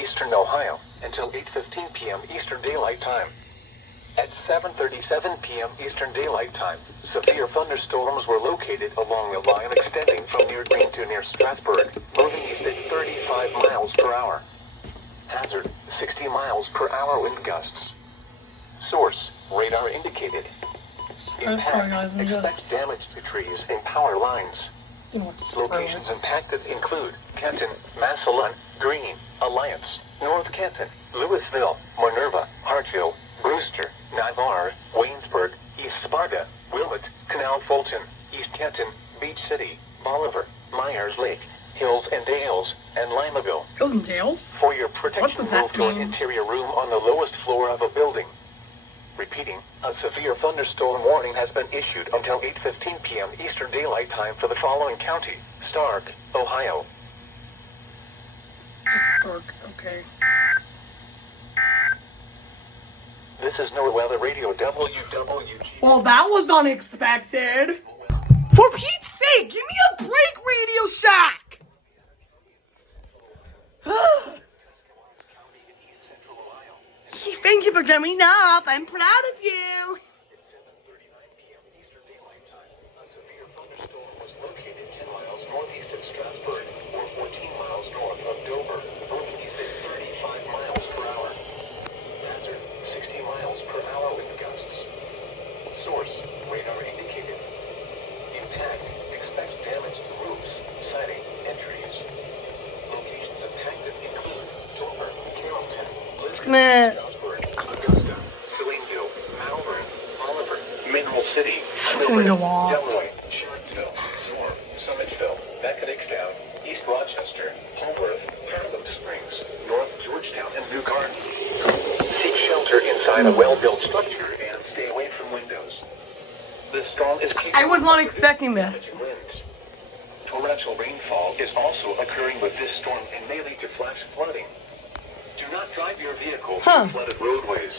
northeastern Ohio until 8:15 p.m. Eastern Daylight Time. At 7:37 p.m. Eastern Daylight Time, severe thunderstorms were located along a line extending from near Green to near Strasburg, moving east at 35 miles per hour. Hazard, 60 miles per hour wind gusts. Source, radar indicated. I'm sorry guys, I'm Expect just... damage to trees and power lines. You know what's Locations impacted include Kenton, Massillon, Green, Alliance, North Kenton, Louisville, Minerva, Hartsville, Brewster, Navarre, Waynesburg, East Sparta, Wilmot, Canal Fulton, East Kenton, Beach City, Bolivar, Myers Lake, Hills and Dales, and Limaville. Hills and Dales? For your protection, move to an interior room on the lowest floor of a building. Repeating, a severe thunderstorm warning has been issued until 8:15 p.m. Eastern Daylight Time for the following county: Stark, Ohio. Just Stark, okay. This is No Weather Radio WWG. Well, that was unexpected. For Pete's sake, give me a break, Radio Shack! Thank you for getting me up. I'm proud of you. A severe thunderstorm was located 10 miles northeast of Strasburg, or 14 miles north of Dover, moving east at 35 miles per hour. Hazard, 60 miles per hour wind gusts. Source, radar indicated. Impact, expect damage to roofs, siding, and trees. Locations impacted include Dover, Carrollton, Gonna... Augusta, Salineville, Malvern, Oliver, Mineral City, Delroy, Sharpeville, Zorn, Summitville, Mechanicstown, East Rochester, Holworth, Harlem Springs, North Georgetown, and New Garden. Seek shelter inside a well-built structure and stay away from windows. The storm is keeping... I was not expecting this. Winds. Torrential rainfall is also occurring with this storm and may lead to flash flooding. Do not drive your vehicle through flooded roadways.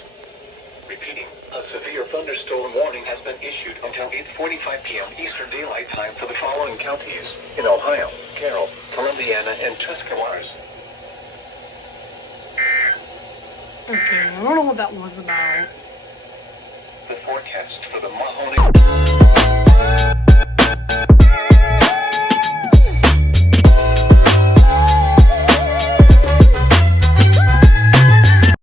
Repeating, a severe thunderstorm warning has been issued until 8:45 p.m. Eastern Daylight Time for the following counties in Ohio: Carroll, Columbiana, and Tuscarawas. Okay, I don't know what that was about. The forecast for the Mahoney...